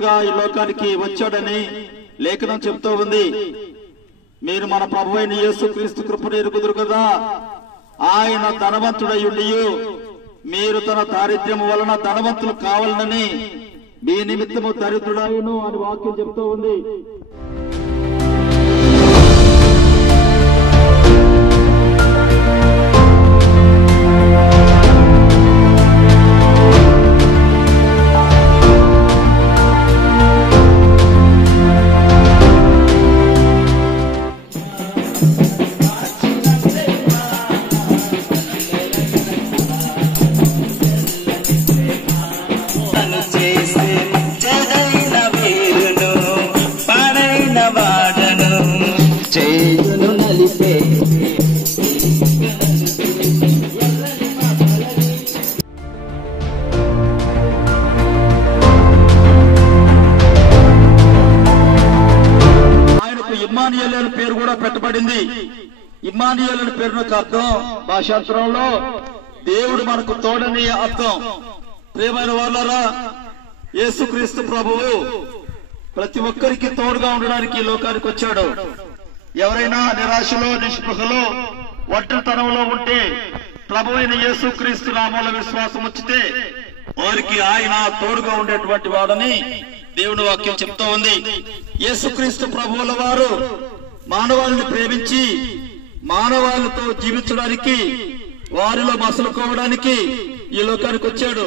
రక్షకుడుగా ఈ లోకానికి వచ్చాడని లేఖనం చెప్తూ ఉంది. మీరు మన ప్రభువైన యేసుక్రీస్తు కృపను ఎరుగుదురు కదా. ఆయన ధనవంతుడయ్యుండి మీరు తన దారిద్ర్యము వలన ధనవంతులు కావాలని మీ నిమిత్తము దరిద్రుడాయును అని వాక్యం చెప్తూ ఉంది. ఇమ్మానుయేలు అనే పేరు కూడా పెట్టబడింది. ఇమ్మానుయేలు అనే పేరునకు అర్థం భాషాంతరంలో దేవుడు మనకు తోడని అర్థం. ప్రియమైన వాళ్ళారా, యేసుక్రీస్తు ప్రభువు ప్రతి ఒక్కరికి తోడుగా ఉండడానికి ఈ లోకానికి వచ్చాడు. ఎవరైనా నిరాశలో, నిస్పృహలో, ఒంటరితనంలో ఉంటే ప్రభువైన యేసుక్రీస్తు నామములో విశ్వాసం వచ్చితే వారికి ఆయన తోడుగా ఉండేటువంటి వాడని దేవుని వాక్యం చెప్తూ ఉంది. యేసుక్రీస్తు ప్రభువుల వారు మానవాళిని ప్రేమించి మానవాళితో జీవించడానికి, వారిలో మసలుకోవడానికి ఈ లోకానికి వచ్చాడు.